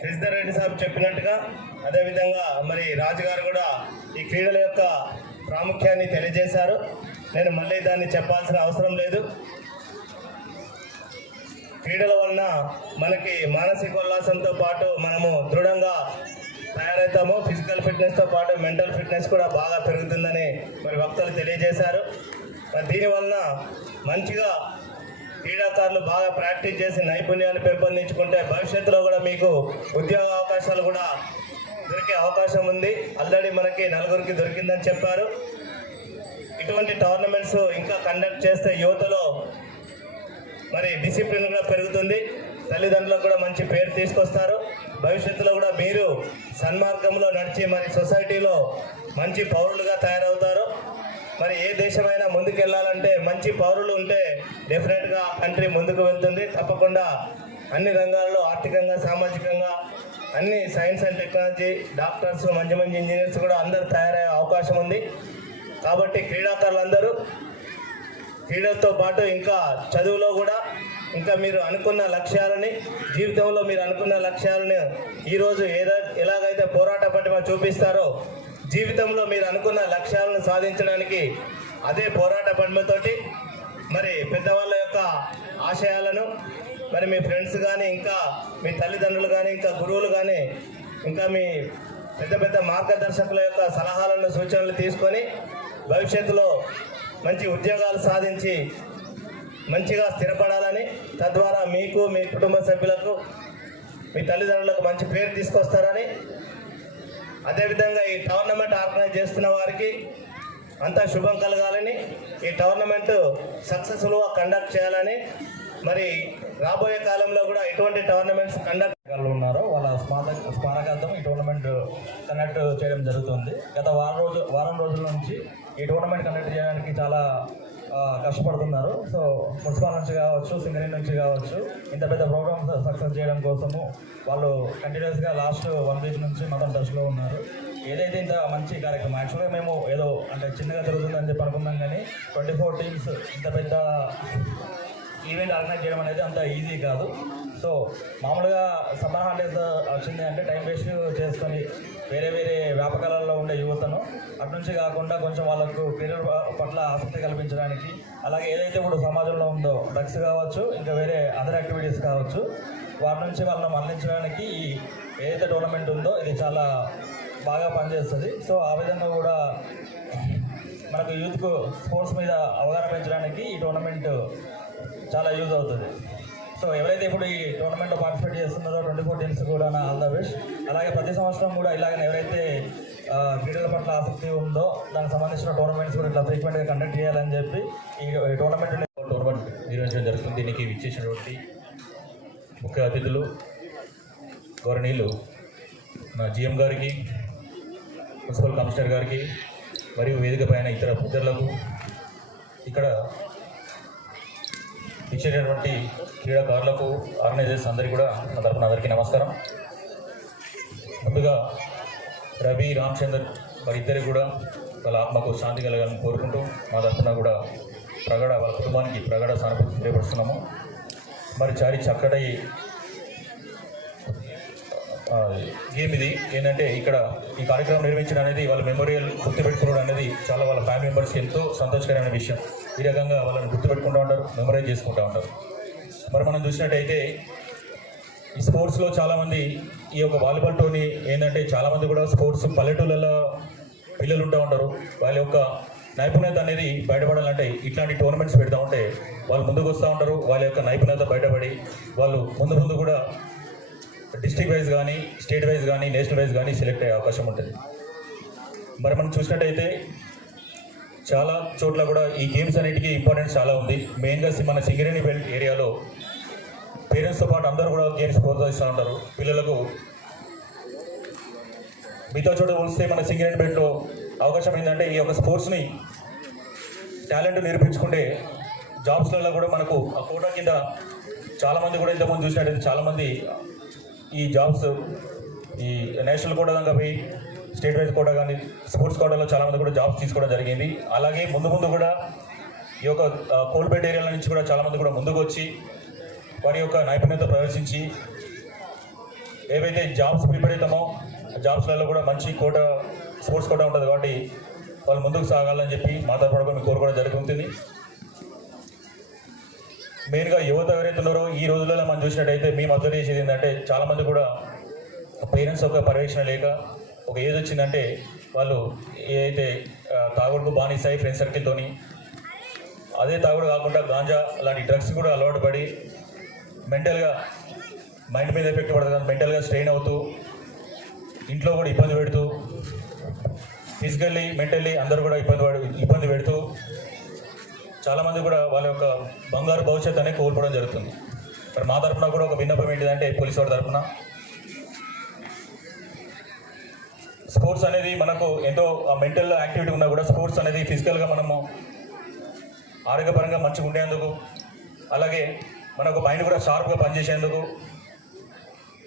శ్రీధర్ రెడ్డి సాబ్ చెప్పినట్టుగా అదేవిధంగా మరి రాజు గారు కూడా ఈ క్రీడల యొక్క ప్రాముఖ్యాన్ని తెలియజేశారు. నేను మళ్ళీ దాన్ని చెప్పాల్సిన అవసరం లేదు. క్రీడల వలన మనకి మానసిక ఉల్లాసంతో పాటు మనము దృఢంగా తయారవుతాము. ఫిజికల్ ఫిట్నెస్తో పాటు మెంటల్ ఫిట్నెస్ కూడా బాగా పెరుగుతుందని మరి వక్తలు తెలియజేశారు. మరి దీనివలన మంచిగా క్రీడాకారులు బాగా ప్రాక్టీస్ చేసి నైపుణ్యాన్ని పెంపొందించుకుంటే భవిష్యత్తులో కూడా మీకు ఉద్యోగ అవకాశాలు కూడా దొరికే అవకాశం ఉంది. ఆల్రెడీ మనకి 4 దొరికిందని చెప్పారు. ఇటువంటి టోర్నమెంట్స్ ఇంకా కండక్ట్ చేస్తే యువతలో మరి డిసిప్లిన్ కూడా పెరుగుతుంది. తల్లిదండ్రులకు కూడా మంచి పేరు తీసుకొస్తారు. భవిష్యత్తులో కూడా మీరు సన్మార్గంలో నడిచి మరి సొసైటీలో మంచి పౌరులుగా తయారవుతారు. మరి ఏ దేశమైనా ముందుకు వెళ్ళాలంటే మంచి పౌరులు ఉంటే డెఫినెట్గా కంట్రీ ముందుకు వెళ్తుంది. తప్పకుండా అన్ని రంగాల్లో ఆర్థికంగా, సామాజికంగా, అన్ని సైన్స్ అండ్ టెక్నాలజీ, డాక్టర్స్, మంచి ఇంజనీర్స్ కూడా అందరూ తయారయ్యే అవకాశం ఉంది. కాబట్టి క్రీడాకారులందరూ క్రీడలతో పాటు ఇంకా చదువులో కూడా ఇంకా మీరు అనుకున్న లక్ష్యాలని, జీవితంలో మీరు అనుకున్న లక్ష్యాలను ఈరోజు ఎలాగైతే పోరాట పటిమ చూపిస్తారో జీవితంలో మీరు అనుకున్న లక్ష్యాలను సాధించడానికి అదే పోరాట పటిమతోటి మరి పెద్దవాళ్ళ యొక్క ఆశయాలను మరి మీ ఫ్రెండ్స్ కానీ, ఇంకా మీ తల్లిదండ్రులు కానీ, ఇంకా గురువులు కానీ, ఇంకా మీ పెద్ద మార్గదర్శకుల యొక్క సలహాలను, సూచనలు తీసుకొని భవిష్యత్తులో మంచి ఉద్యోగాలు సాధించి మంచిగా స్థిరపడాలని, తద్వారా మీకు, మీ కుటుంబ సభ్యులకు, మీ తల్లిదండ్రులకు మంచి పేరు తీసుకొస్తారని, అదేవిధంగా ఈ టోర్నమెంట్ ఆర్గనైజ్ చేస్తున్న వారికి అంతా శుభం కలగాలని, ఈ టోర్నమెంట్ సక్సెస్ఫుల్గా కండక్ట్ చేయాలని, మరి రాబోయే కాలంలో కూడా ఇటువంటి టోర్నమెంట్స్ కండక్ట్ ఉన్నారో వాళ్ళ స్మారకార్థం ఈ టోర్నమెంట్ కండక్ట్ చేయడం జరుగుతుంది. గత వారం రోజుల నుంచి ఈ టోర్నమెంట్ కండక్ట్ చేయడానికి చాలా కష్టపడుతున్నారు. సో మున్సిపల్ నుంచి కావచ్చు, సింగరేణి నుంచి కావచ్చు, ఇంత పెద్ద ప్రోగ్రామ్స్ సక్సెస్ చేయడం కోసము వాళ్ళు కంటిన్యూస్గా లాస్ట్ 1 వీక్ నుంచి మొత్తం టచ్లో ఉన్నారు. ఏదైతే ఇంత మంచి కార్యక్రమం, యాక్చువల్గా మేము ఏదో అంటే చిన్నగా జరుగుతుందని చెప్పి అనుకున్నాం, కానీ 24 టీమ్స్ ఇంత పెద్ద ఈవెంట్ ఆర్గనైజ్ చేయడం అనేది అంత ఈజీ కాదు. సో మామూలుగా సమ్మర్ హాలిడేస్ వచ్చింది అంటే టైం వేస్ట్ చేసుకొని వేరే వ్యాపకాలలో ఉండే యువతను అటు నుంచి కాకుండా కొంచెం వాళ్ళకు కెరీర్ పట్ల ఆసక్తి కల్పించడానికి, అలాగే ఏదైతే ఇప్పుడు సమాజంలో ఉందో డ్రగ్స్ కావచ్చు, ఇంకా వేరే అదర్ యాక్టివిటీస్ కావచ్చు, వాటి నుంచి వాళ్ళని మళ్లించడానికి ఈ ఏదైతే టోర్నమెంట్ ఉందో ఇది చాలా బాగా పనిచేస్తుంది. సో ఆ విధంగా కూడా మనకు యూత్కు స్పోర్ట్స్ మీద అవగాహన పెంచడానికి ఈ టోర్నమెంట్ చాలా యూజ్ అవుతుంది. సో ఎవరైతే ఇప్పుడు ఈ టోర్నమెంట్లో పార్టిసిపేట్ చేస్తున్నారో 24 టీమ్స్ కూడా నా ఆల్ ద బెస్ట్. అలాగే ప్రతి సంవత్సరం కూడా ఇలాగనే ఎవరైతే క్రీడల పట్ల ఆసక్తి ఉందో దానికి సంబంధించిన టోర్నమెంట్స్ కూడా ఇట్లా ఫ్రీక్వెంట్గా కండక్ట్ చేయాలని చెప్పి ఈ టోర్నమెంట్ నిర్వహించడం జరుగుతుంది. దీనికి విచ్చేసినటువంటి ముఖ్య అతిథులు గౌరవనీయులు నా జిఎం గారికి, మున్సిపల్ కమిషనర్ గారికి, మరియు వేదిక పైన ఇతర మిత్రులకు, ఇక్కడ ఇచ్చేటటువంటి క్రీడాకారులకు, ఆర్గనైజర్స్ అందరికీ కూడా నా తరపున అందరికీ నమస్కారం. ముందుగా రవి, రామచందర్ వారిద్దరికి కూడా వాళ్ళ ఆత్మకు శాంతి కలగాలని కోరుకుంటూ మా తరపున కూడా వాళ్ళ కుటుంబానికి ప్రగాఢ సానుభూతి తెలియపరుస్తున్నాము. మరి చారి చక్కటి గేమ్ ఇది. ఏంటంటే ఇక్కడ ఈ కార్యక్రమం నిర్వహించడం అనేది వాళ్ళ మెమోరియల్ గుర్తుపెట్టుకోవడం అనేది చాలా వాళ్ళ ఫ్యామిలీ మెంబర్స్కి ఎంతో సంతోషకరమైన విషయం. ఈ రకంగా వాళ్ళని గుర్తుపెట్టుకుంటూ ఉంటారు, మెమరైజ్ చేసుకుంటూ ఉంటారు. మరి మనం చూసినట్టయితే ఈ స్పోర్ట్స్లో చాలామంది ఈ యొక్క వాలీబాల్ టోర్నీ ఏంటంటే చాలామంది కూడా స్పోర్ట్స్ పల్లెటూళ్ళలో పిల్లలు ఉంటూ ఉంటారు. వాళ్ళ యొక్క నైపుణ్యత అనేది బయటపడాలంటే ఇట్లాంటి టోర్నమెంట్స్ పెడతా ఉంటే వాళ్ళు ముందుకు వస్తూ ఉంటారు. వాళ్ళ యొక్క నైపుణ్యత బయటపడి వాళ్ళు ముందు కూడా డిస్ట్రిక్ట్ వైజ్ కానీ, స్టేట్ వైజ్ కానీ, నేషనల్ వైజ్ కానీ సెలెక్ట్ అయ్యే అవకాశం ఉంటుంది. మరి మనం చూసినట్టయితే చాలా చోట్ల కూడా ఈ గేమ్స్ అన్నిటికీ ఇంపార్టెన్స్ చాలా ఉంది. మెయిన్గా మన సింగరేణి బెల్ట్ ఏరియాలో పేరెంట్స్తో పాటు అందరూ కూడా గేమ్స్ ప్రోత్సహిస్తూ ఉంటారు. పిల్లలకు మిగతా చోట పోలిస్తే మన సింగరేణి బెల్ట్లో అవకాశం ఏంటంటే ఈ యొక్క స్పోర్ట్స్ని టాలెంట్ నేర్పించుకుంటే జాబ్స్లలో కూడా మనకు ఆ కోటా కింద చాలామంది కూడా ఇంతకుముందు చూసినట్టయితే చాలామంది ఈ జాబ్స్ ఈ నేషనల్ కోటా దాకా పోయి స్టేట్ వైజ్ కోటా కానీ స్పోర్ట్స్ కోటాలో చాలామంది కూడా జాబ్స్ తీసుకోవడం జరిగింది. అలాగే ముందు కూడా ఈ యొక్క కోల్బెట్ ఏరియాల నుంచి కూడా చాలామంది కూడా ముందుకు వచ్చి వారి యొక్క నైపుణ్యత ప్రదర్శించి ఏవైతే జాబ్స్ ప్రిపేర్ అవుతామో జాబ్స్లలో కూడా మంచి కోట స్పోర్ట్స్ కోట ఉంటుంది కాబట్టి వాళ్ళు ముందుకు సాగాలని చెప్పి మా తరఫున కూడా మీకు కోరుకోవడం జరుగుతుంది. మెయిన్గా యువత ఎవరైతే ఉన్నారో ఈ రోజులలో మనం చూసినట్టయితే మేము అబ్జర్వ్ చేసేది ఏంటంటే చాలామంది కూడా పేరెంట్స్ ఒక పర్యవేక్షణ లేక ఒక ఏజ్ వచ్చిందంటే వాళ్ళు ఏదైతే తాగుడుకు బానిస్తాయి ఫ్రెండ్స్ సర్కిల్తోని, అదే తాగుడు కాకుండా గాంజా లాంటి డ్రగ్స్ కూడా అలవాటు పడి మెంటల్గా మైండ్ మీద ఎఫెక్ట్ పడుతుంది, మెంటల్గా స్ట్రెయిన్ అవుతూ ఇంట్లో కూడా ఇబ్బంది పెడుతూ ఫిజికల్లీ మెంటల్లీ అందరూ కూడా ఇబ్బంది పెడుతూ చాలామంది కూడా వాళ్ళ యొక్క బంగారు భవిష్యత్తు అనేది కోల్పోవడం జరుగుతుంది. మరి మా తరఫున కూడా ఒక విన్నపం ఏంటిదంటే పోలీసు వారి తరఫున స్పోర్ట్స్ అనేది మనకు ఎంతో మెంటల్ యాక్టివిటీ ఉన్నా కూడా స్పోర్ట్స్ అనేది ఫిజికల్గా మనము ఆరోగ్యపరంగా మంచిగా ఉండేందుకు, అలాగే మనకు మైండ్ కూడా షార్ప్గా పనిచేసేందుకు,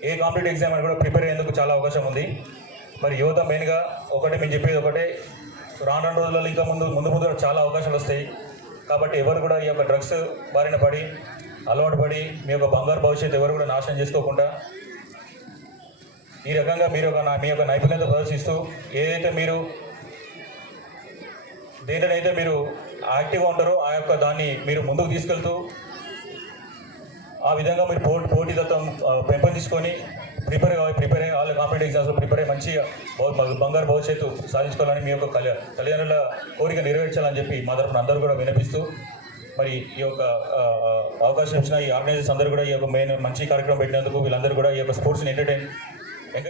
ఏ కాంపిటేటివ్ ఎగ్జామ్ అని కూడా ప్రిపేర్ అయ్యేందుకు చాలా అవకాశం ఉంది. మరి యువత మెయిన్గా ఒకటే మేము చెప్పేది ఒకటే, రానున్న రోజులలో ఇంకా ముందు చాలా అవకాశాలు వస్తాయి. కాబట్టి ఎవరు కూడా ఈ యొక్క డ్రగ్స్ బారిన పడి అలవాటు పడి మీ యొక్క బంగారు భవిష్యత్తు ఎవరు కూడా నాశనం చేసుకోకుండా ఈ రకంగా మీరు మీ యొక్క నైపుణ్యత ప్రదర్శిస్తూ ఏదైతే మీరు దేనినైతే మీరు యాక్టివ్గా ఉంటారో ఆ యొక్క దాన్ని మీరు ముందుకు తీసుకెళ్తూ ఆ విధంగా మీరు పోటీతత్వం పెంపొందించుకొని ప్రిపేర్ అయ్యి వాళ్ళ కాంపిటేటివ్ ఎగ్జామ్స్లో ప్రిపేర్ అయ్యి మంచిగా బంగారు భవిష్యత్తు సాధించుకోవాలని మీ యొక్క తల్లిదండ్రుల కోరిక నెరవేర్చాలని చెప్పి మా తరఫున అందరూ కూడా వినిపిస్తూ, మరి ఈ యొక్క అవకాశం ఇచ్చిన ఈ ఆర్గనైజర్స్ అందరూ కూడా ఈ యొక్క మెయిన్ మంచి కార్యక్రమం పెట్టినందుకు వీళ్ళందరూ కూడా ఈ యొక్క స్పోర్ట్స్ని